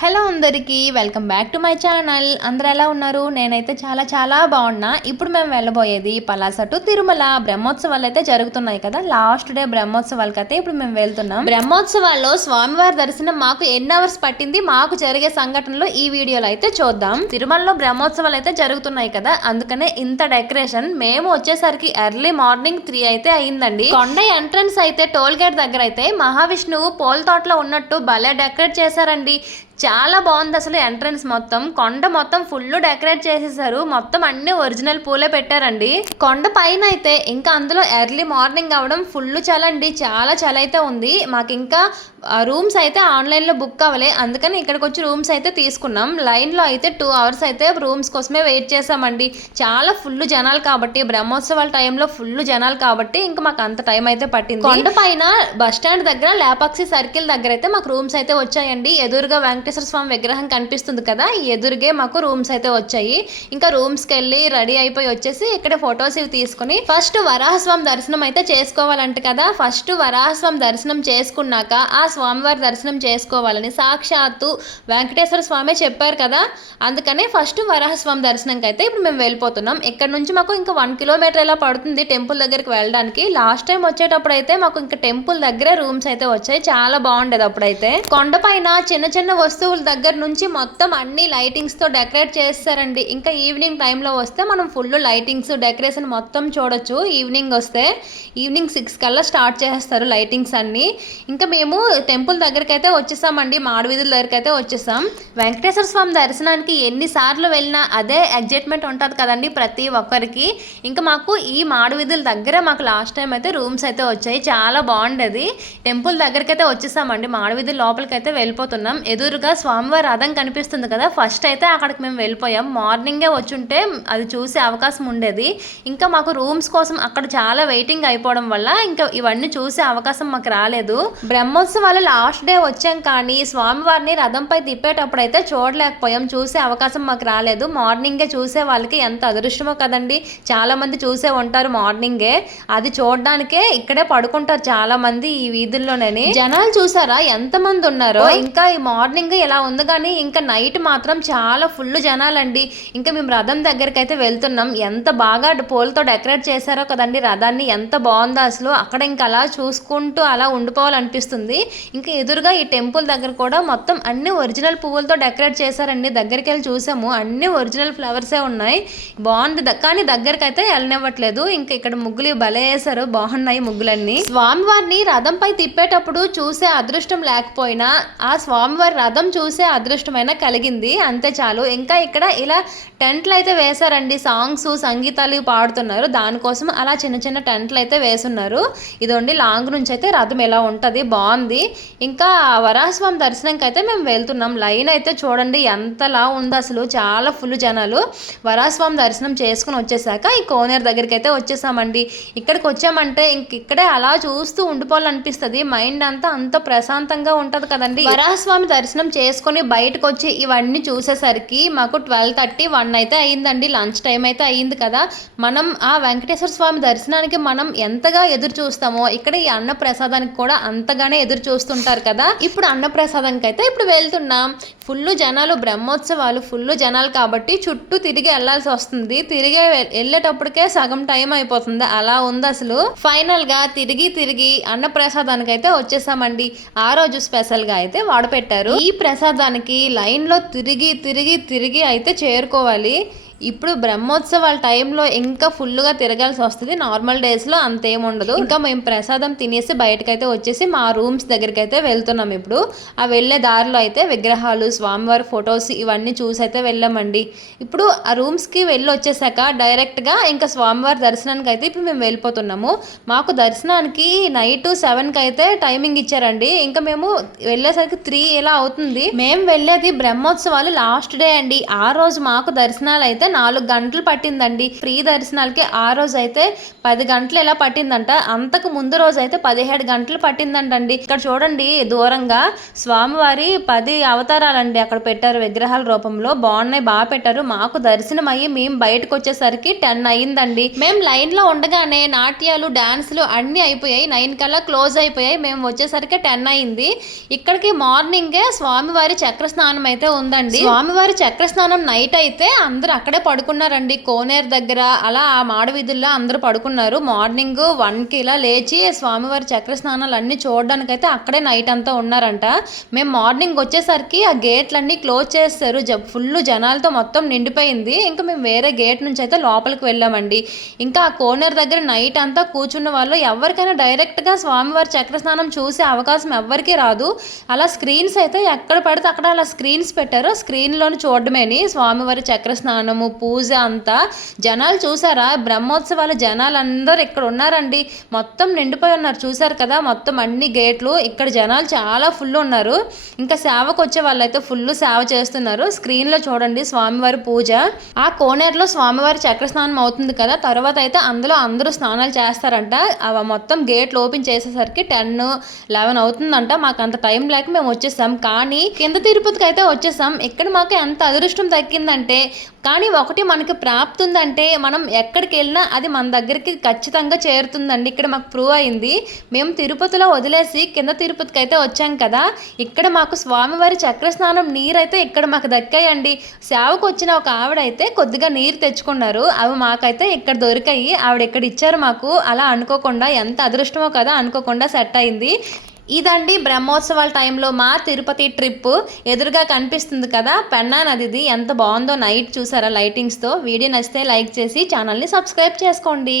Hello అందరికీ welcome back to my channel. అందరూ ఎలా ఉన్నారు? నేనైతే చాలా చాలా బాగున్నా. ఇప్పుడు మేము వెళ్ళబోయేది పలాస టు తిరుమల. బ్రహ్మోత్సవాలు అయితే జరుగుతున్నాయి కదా. లాస్ట్ డే బ్రహ్మోత్సవాలకి అయితే ఇప్పుడు మేము వెళ్తున్నాం. బ్రహ్మోత్సవాల్లో స్వామివారి దర్శనం మాకు ఎన్ని అవర్స్ పట్టింది? మాకు జరిగే సంఘటనలో ఈ వీడియోలో అయితే చూద్దాం. తిరుమలలో బ్రహ్మోత్సవాలు అయితే జరుగుతున్నాయి కదా. అందుకనే ఇంత డెకరేషన్. మేము వచ్చేసరికి ఎర్లీ మార్నింగ్ త్రీ అయితే అయిందండి. కొండ ఎంట్రన్స్ అయితే టోల్ గేట్ దగ్గర అయితే మహావిష్ణువు పోల్ తోటలో ఉన్నట్టు భలే డెకరేట్ చేశారండి. చాలా బాగుంది అసలు ఎంట్రన్స్ మొత్తం. కొండ మొత్తం ఫుల్ డెకరేట్ చేసేసారు. మొత్తం అన్ని ఒరిజినల్ పూలే పెట్టారండి. కొండ పైన అయితే ఇంకా అందులో ఎర్లీ మార్నింగ్ అవడం ఫుల్ చలండి చాలా చలి అయితే ఉంది. మాకు ఇంకా రూమ్స్ అయితే ఆన్లైన్లో బుక్ అవ్వలే. అందుకని ఇక్కడికి వచ్చి రూమ్స్ అయితే తీసుకున్నాం. లైన్లో అయితే టూ అవర్స్ అయితే రూమ్స్ కోసమే వెయిట్ చేసామండి. చాలా ఫుల్ జనాలు కాబట్టి బ్రహ్మోత్సవాల టైంలో ఫుల్ జనాలు కాబట్టి ఇంకా మాకు అంత టైం అయితే పట్టింది. కొండ పైన బస్ స్టాండ్ దగ్గర లేపాక్సి సర్కిల్ దగ్గర అయితే మాకు రూమ్స్ అయితే వచ్చాయండి. ఎదురుగా వెంక వెంకటేశ్వర స్వామి విగ్రహం కనిపిస్తుంది కదా ఎదురుగే మాకు రూమ్స్ అయితే వచ్చాయి. ఇంకా రూమ్స్కి వెళ్ళి రెడీ అయిపోయి వచ్చేసి ఇక్కడ ఫొటోస్ ఇవి తీసుకుని ఫస్ట్ వరాహస్వామి దర్శనం అయితే చేసుకోవాలంట కదా. ఫస్ట్ వరాహస్వామి దర్శనం చేసుకున్నాక ఆ స్వామివారి దర్శనం చేసుకోవాలని సాక్షాత్తు వెంకటేశ్వర స్వామి చెప్పారు కదా. అందుకనే ఫస్ట్ వరాహస్వామి దర్శనంకి అయితే ఇప్పుడు మేము వెళ్ళిపోతున్నాం. ఇక్కడ నుంచి మాకు ఇంకా వన్ కిలోమీటర్ ఎలా పడుతుంది టెంపుల్ దగ్గరికి వెళ్ళడానికి? లాస్ట్ టైం వచ్చేటప్పుడు అయితే మాకు ఇంకా టెంపుల్ దగ్గరే రూమ్స్ అయితే వచ్చాయి. చాలా బాగుండేది అప్పుడైతే. కొండపైన చిన్న చిన్న వస్తువు వస్తువుల దగ్గర నుంచి మొత్తం అన్ని లైటింగ్స్తో డెకరేట్ చేస్తారండి. ఇంకా ఈవినింగ్ టైంలో వస్తే మనం ఫుల్ లైటింగ్స్ డెకరేషన్ మొత్తం చూడొచ్చు. ఈవినింగ్ వస్తే ఈవినింగ్ సిక్స్ కల్లా స్టార్ట్ చేస్తారు లైటింగ్స్ అన్నీ. ఇంకా మేము టెంపుల్ దగ్గరికి అయితే వచ్చేసామండి. మాడవీధుల దగ్గరికి అయితే వచ్చేసాం. వెంకటేశ్వర స్వామి దర్శనానికి ఎన్నిసార్లు వెళ్ళినా అదే ఎగ్జైట్మెంట్ ఉంటుంది కదండి ప్రతి ఒక్కరికి. ఇంకా మాకు ఈ మాడవీధుల దగ్గర మాకు లాస్ట్ టైం అయితే రూమ్స్ అయితే వచ్చాయి. చాలా బాగుండేది. టెంపుల్ దగ్గరికి అయితే వచ్చేసామండి. మాడవీధుల లోపలికి అయితే వెళ్ళిపోతున్నాం. ఎదురుగా స్వామివారి రథం కనిపిస్తుంది కదా ఫస్ట్ అయితే అక్కడికి మేము వెళ్ళిపోయాం. మార్నింగే వచ్చుంటే అది చూసే అవకాశం ఉండేది. ఇంకా మాకు రూమ్స్ కోసం అక్కడ చాలా వెయిటింగ్ అయిపోవడం వల్ల ఇంకా ఇవన్నీ చూసే అవకాశం మాకు రాలేదు. బ్రహ్మోత్సవాలు లాస్ట్ డే వచ్చాం కానీ స్వామివారిని రథంపై తిప్పేటప్పుడు అయితే చూడలేకపోయాం. చూసే అవకాశం మాకు రాలేదు. మార్నింగే చూసే వాళ్ళకి ఎంత అదృష్టమో కదండి. చాలా మంది చూసే ఉంటారు మార్నింగే అది చూడడానికే ఇక్కడే పడుకుంటారు చాలా మంది ఈ వీధుల్లోనే జనాలు చూసారా? ఎంత మంది ఉన్నారో. ఇంకా ఈ మార్నింగ్ ఇలా ఉంది కానీ ఇంకా నైట్ మాత్రం చాలా ఫుల్ జనాలండి. ఇంకా మేము రథం దగ్గరికి అయితే వెళ్తున్నాం. ఎంత బాగా పూలతో డెకరేట్ చేశారో కదండి రథాన్ని ఎంత బాగుందో అసలు. అక్కడ ఇంకా అలా చూసుకుంటూ అలా ఉండిపోవాలనిపిస్తుంది. ఇంకా ఎదురుగా ఈ టెంపుల్ దగ్గర కూడా మొత్తం అన్ని ఒరిజినల్ పువ్వులతో డెకరేట్ చేశారండి. దగ్గరికి వెళ్ళి చూసాము. అన్ని ఒరిజినల్ ఫ్లవర్సే ఉన్నాయి. బాగుంది కానీ దగ్గరికి అయితే వెళ్ళనివ్వట్లేదు. ఇంకా ఇక్కడ ముగ్గులు భలే వేశారు. బాగున్నాయి ముగ్గులన్నీ. స్వామివారిని రథంపై తిప్పేటప్పుడు చూసే అదృష్టం లేకపోయినా ఆ స్వామివారి రథం చూసే అదృష్టమైన కలిగింది. అంతే చాలు. ఇంకా ఇక్కడ ఇలా టెంట్లు అయితే వేశారండి. సాంగ్స్ సంగీతాలు పాడుతున్నారు. దానికోసం అలా చిన్న చిన్న టెంట్లు అయితే వేసున్నారు. ఇదండి లాంగ్ నుంచి అయితే రథం ఎలా ఉంటుంది బాగుంది. ఇంకా వరాహస్వామి దర్శనంకి అయితే మేము వెళ్తున్నాం. లైన్ అయితే చూడండి ఎంతలా ఉంది అసలు. చాలా ఫుల్ జనాలు. వరాహస్వామి దర్శనం చేసుకుని వచ్చేసాక ఈ కోనేరు దగ్గరికి అయితే వచ్చేసామండి. ఇక్కడికి వచ్చామంటే ఇంక ఇక్కడే అలా చూస్తూ ఉండిపోవాలనిపిస్తుంది. మైండ్ అంతా అంత ప్రశాంతంగా ఉంటుంది కదండి. వరాహస్వామి దర్శనం చేసుకొని బయటకు వచ్చి ఇవన్నీ చూసేసరికి మాకు ట్వెల్వ్ థర్టీ వన్ అయితే అయ్యిందండి లంచ్ టైం అయితే అయ్యింది కదా. మనం ఆ వెంకటేశ్వర స్వామి దర్శనానికి మనం ఎంతగా ఎదురు చూస్తామో ఇక్కడ ఈ అన్న ప్రసాదానికి కూడా అంతగానే ఎదురు చూస్తుంటారు కదా. ఇప్పుడు అన్న ప్రసాదానికి అయితే ఇప్పుడు వెళ్తున్నాం. ఫుల్ జనాలు బ్రహ్మోత్సవాలు ఫుల్ జనాలు కాబట్టి చుట్టూ తిరిగి వెళ్ళాల్సి వస్తుంది. తిరిగి వెళ్ళేటప్పటికే సగం టైం అయిపోతుంది. అలా ఉంది అసలు. ఫైనల్గా తిరిగి తిరిగి అన్నప్రసాదానికి అయితే వచ్చేసామండి. ఆ రోజు స్పెషల్గా అయితే వాడపెట్టారు. ఈ ప్రసాదానికి లైన్లో తిరిగి తిరిగి తిరిగి అయితే చేరుకోవాలి. ఇప్పుడు బ్రహ్మోత్సవాల టైంలో ఇంకా ఫుల్గా తిరగాల్సి వస్తుంది. నార్మల్ డేస్లో అంతేం ఉండదు. ఇంకా మేము ప్రసాదం తినేసి బయటకైతే వచ్చేసి మా రూమ్స్ దగ్గరికి అయితే వెళ్తున్నాం ఇప్పుడు. ఆ వెళ్ళే దారిలో అయితే విగ్రహాలు స్వామివారి ఫొటోస్ ఇవన్నీ చూసి అయితే వెళ్ళామండి. ఇప్పుడు ఆ రూమ్స్కి వెళ్ళి వచ్చేసాక డైరెక్ట్గా ఇంకా స్వామివారి దర్శనానికి అయితే ఇప్పుడు మేము వెళ్ళిపోతున్నాము. మాకు దర్శనానికి నైట్ సెవెన్కి అయితే టైమింగ్ ఇచ్చారండి. ఇంకా మేము వెళ్ళేసరికి త్రీ ఇలా అవుతుంది? మేము వెళ్ళేది బ్రహ్మోత్సవాలు లాస్ట్ డే అండి. ఆ రోజు మాకు దర్శనాలు అయితే అయితే నాలుగు గంటలు పట్టిందండి. ఫ్రీ దర్శనాలకి ఆ రోజు అయితే పది గంటలు ఎలా పట్టిందంట? అంతకు ముందు రోజు అయితే పదిహేడు గంటలు పట్టిందంటండి. ఇక్కడ చూడండి దూరంగా స్వామివారి పది అవతారాలండి అక్కడ పెట్టారు విగ్రహాల రూపంలో. బాగున్నాయి బాగా పెట్టారు. మాకు దర్శనం అయ్యి మేము బయటకు వచ్చేసరికి టెన్ అయ్యిందండి. మేము లైన్లో ఉండగానే నాట్యాలు డాన్సులు అన్ని అయిపోయాయి. నైన్ కల్లా క్లోజ్ అయిపోయాయి. మేము వచ్చేసరికి టెన్ అయింది ఇక్కడికి మార్నింగే స్వామివారి చక్ర స్నానం అయితే ఉందండి. స్వామివారి చక్ర స్నానం నైట్ అయితే అందరూ అక్కడ పడుకున్నారండి. కోనేరు దగ్గర అలా ఆ మాడ వీధుల్లో అందరూ పడుకున్నారు. మార్నింగ్ వన్కి ఇలా లేచి స్వామివారి చక్ర స్నానాలు అన్నీ చూడడానికైతే అక్కడే నైట్ అంతా ఉన్నారంట. మేము మార్నింగ్ వచ్చేసరికి ఆ గేట్లన్నీ క్లోజ్ చేస్తారు ఫుల్ జనాలతో మొత్తం నిండిపోయింది. ఇంకా మేము వేరే గేట్ నుంచి అయితే లోపలికి వెళ్ళామండి. ఇంకా ఆ కోనేరు దగ్గర నైట్ అంతా కూర్చున్న వాళ్ళు ఎవరికైనా డైరెక్ట్గా స్వామివారి చక్ర స్నానం చూసే అవకాశం ఎవ్వరికీ రాదు. అలా స్క్రీన్స్ అయితే ఎక్కడ పడితే అక్కడ అలా స్క్రీన్స్ పెట్టారు. స్క్రీన్లోని చూడడమేని స్వామివారి చక్ర స్నానము పూజ అంతా. జనాలు చూసారా? బ్రహ్మోత్సవాల జనాలు అందరూ ఇక్కడ ఉన్నారండి. మొత్తం నిండిపోయి ఉన్నారు. చూసారు కదా? మొత్తం అన్ని గేట్లు. ఇక్కడ జనాలు చాలా ఫుల్ ఉన్నారు. ఇంకా సేవకు వచ్చే వాళ్ళైతే ఫుల్ సేవ చేస్తున్నారు. స్క్రీన్లో చూడండి స్వామివారి పూజ. ఆ కోనేరులో స్వామివారి చక్ర స్నానం అవుతుంది కదా? తర్వాత అయితే అందులో అందరూ స్నానాలు చేస్తారంట. అవి మొత్తం గేట్లు ఓపెన్ చేసేసరికి టెన్ లెవెన్ అవుతుందంట. మాకు అంత టైం లేక మేము వచ్చేసాం. కానీ కింద తిరుపతికి అయితే వచ్చేసాం. ఇక్కడ మాకు ఎంత అదృష్టం దక్కిందంటే కానీ ఒకటి మనకి ప్రాప్తి ఉందంటే మనం ఎక్కడికి వెళ్ళినా అది మన దగ్గరికి ఖచ్చితంగా చేరుతుందండి. ఇక్కడ మాకు ప్రూవ్ అయింది. మేము తిరుపతిలో వదిలేసి కింద తిరుపతికి అయితే వచ్చాం కదా. ఇక్కడ మాకు స్వామివారి చక్ర స్నానం నీరు అయితే ఇక్కడ మాకు దక్కాయండి. సేవకు వచ్చిన ఒక ఆవిడ అయితే కొద్దిగా నీరు తెచ్చుకున్నారు. అవి మాకైతే ఇక్కడ దొరికాయి. ఆవిడ ఇక్కడ ఇచ్చారు మాకు. అలా అనుకోకుండా ఎంత అదృష్టమో కదా అనుకోకుండా సెట్ అయింది. ఇదండి బ్రహ్మోత్సవాల టైంలో మా తిరుపతి ట్రిప్ ఎదురుగా కనిపిస్తుంది కదా పెన్నా నదిది ఎంత బాగుందో నైట్ చూసారా లైటింగ్స్తో. వీడియో నచ్చితే లైక్ చేసి ఛానల్ని సబ్స్క్రైబ్ చేసుకోండి.